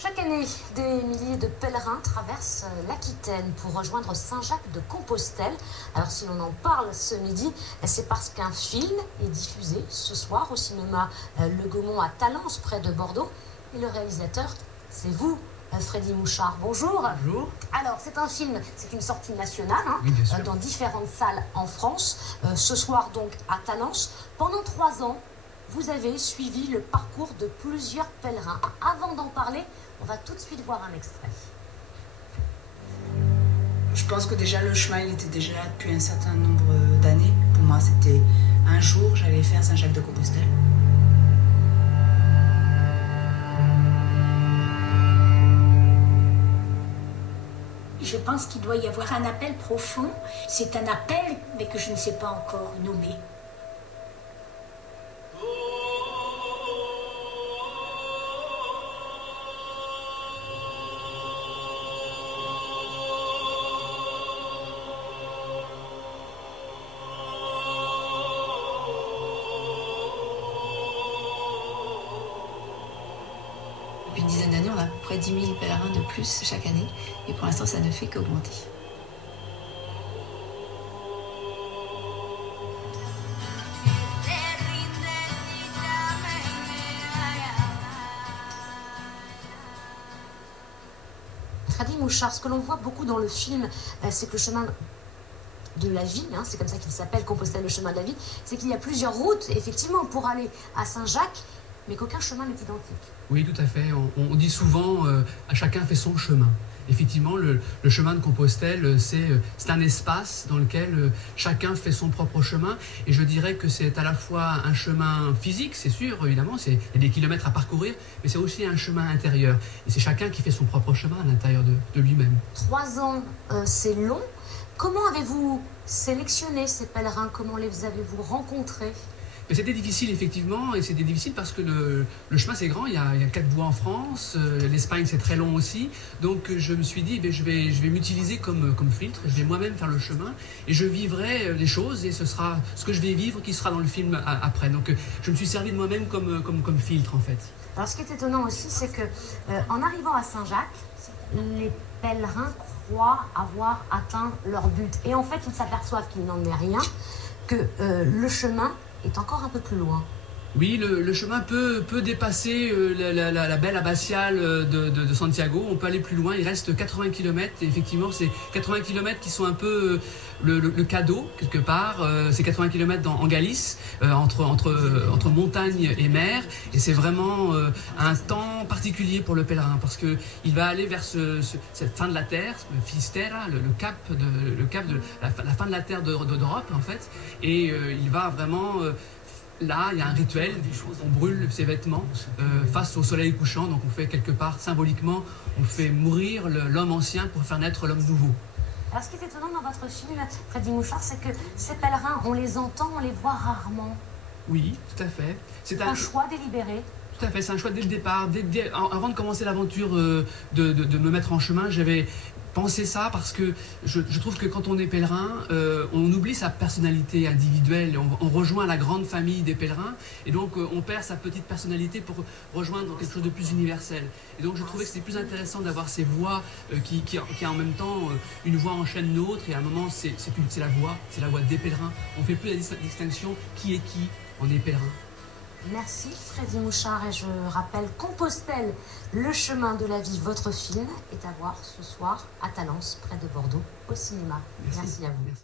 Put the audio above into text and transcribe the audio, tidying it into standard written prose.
Chaque année, des milliers de pèlerins traversent l'Aquitaine pour rejoindre Saint-Jacques-de-Compostelle. Alors si l'on en parle ce midi, c'est parce qu'un film est diffusé ce soir au cinéma Le Gaumont à Talence, près de Bordeaux. Et le réalisateur, c'est vous, Freddy Mouchard. Bonjour. Bonjour. Alors c'est un film, c'est une sortie nationale, Oui, bien sûr. dans différentes salles en France. Ce soir donc à Talence. Pendant 3 ans, vous avez suivi le parcours de plusieurs pèlerins. Avant d'en parler, on va tout de suite voir un extrait. Je pense que déjà le chemin il était déjà là depuis un certain nombre d'années. Pour moi c'était un jour j'allais faire Saint-Jacques-de-Compostelle. Je pense qu'il doit y avoir un appel profond. C'est un appel, mais que je ne sais pas encore nommer. Depuis une dizaine d'années, on a à peu près 10 000 pèlerins de plus chaque année. Et pour l'instant, ça ne fait qu'augmenter. Freddy Mouchard, ce que l'on voit beaucoup dans le film, c'est que le chemin de la vie, c'est comme ça qu'il s'appelle, Compostelle, le chemin de la vie, c'est qu'il y a plusieurs routes, effectivement, pour aller à Saint-Jacques, mais qu'aucun chemin n'est identique. Oui, tout à fait. On dit souvent à chacun fait son chemin. Effectivement, le chemin de Compostelle, c'est un espace dans lequel chacun fait son propre chemin. Et je dirais que c'est à la fois un chemin physique, c'est sûr, évidemment, il y a des kilomètres à parcourir, mais c'est aussi un chemin intérieur. Et c'est chacun qui fait son propre chemin à l'intérieur de lui-même. 3 ans, c'est long. Comment avez-vous sélectionné ces pèlerins? Comment les avez-vous rencontrés? C'était difficile, effectivement, et c'était difficile parce que le chemin c'est grand, il y a 4 voies en France, l'Espagne c'est très long aussi, donc je me suis dit, je vais m'utiliser comme filtre, je vais moi-même faire le chemin, et je vivrai les choses, et ce sera ce que je vais vivre qui sera dans le film après. Donc je me suis servi de moi-même comme filtre, en fait. Alors ce qui est étonnant aussi, c'est que en arrivant à Saint-Jacques, les pèlerins croient avoir atteint leur but. Et en fait, ils s'aperçoivent qu'il n'en est rien, que le chemin est encore un peu plus loin. Oui, le chemin peut dépasser la belle abbatiale de Santiago. On peut aller plus loin. Il reste 80 km. Et effectivement, c'est 80 km qui sont un peu le cadeau, quelque part. C'est 80 km en Galice, entre montagne et mer. Et c'est vraiment un temps particulier pour le pèlerin, parce qu'il va aller vers cette fin de la terre, le Finistère, le cap de la fin de la terre d'Europe, en fait. Et il va vraiment... Là, il y a un rituel, on brûle ses vêtements face au soleil couchant, donc on fait quelque part, symboliquement, on fait mourir l'homme ancien pour faire naître l'homme nouveau. Alors ce qui est étonnant dans votre film, Freddy Mouchard, c'est que ces pèlerins, on les entend, on les voit rarement. Oui, tout à fait. C'est un choix délibéré. Tout à fait, c'est un choix dès le départ. Avant de commencer l'aventure de me mettre en chemin, j'avais pensé ça parce que je trouve que quand on est pèlerin, on oublie sa personnalité individuelle, on rejoint la grande famille des pèlerins, et donc on perd sa petite personnalité pour rejoindre quelque chose de plus universel. Et donc je trouvais que c'était plus intéressant d'avoir ces voix qui en même temps, une voix enchaîne l'autre, et à un moment c'est la voix des pèlerins. On ne fait plus la distinction qui est qui, on est pèlerin. Merci Freddy Mouchard, et je rappelle Compostelle, le chemin de la vie, votre film est à voir ce soir à Talence, près de Bordeaux, au cinéma. Merci à vous. Merci.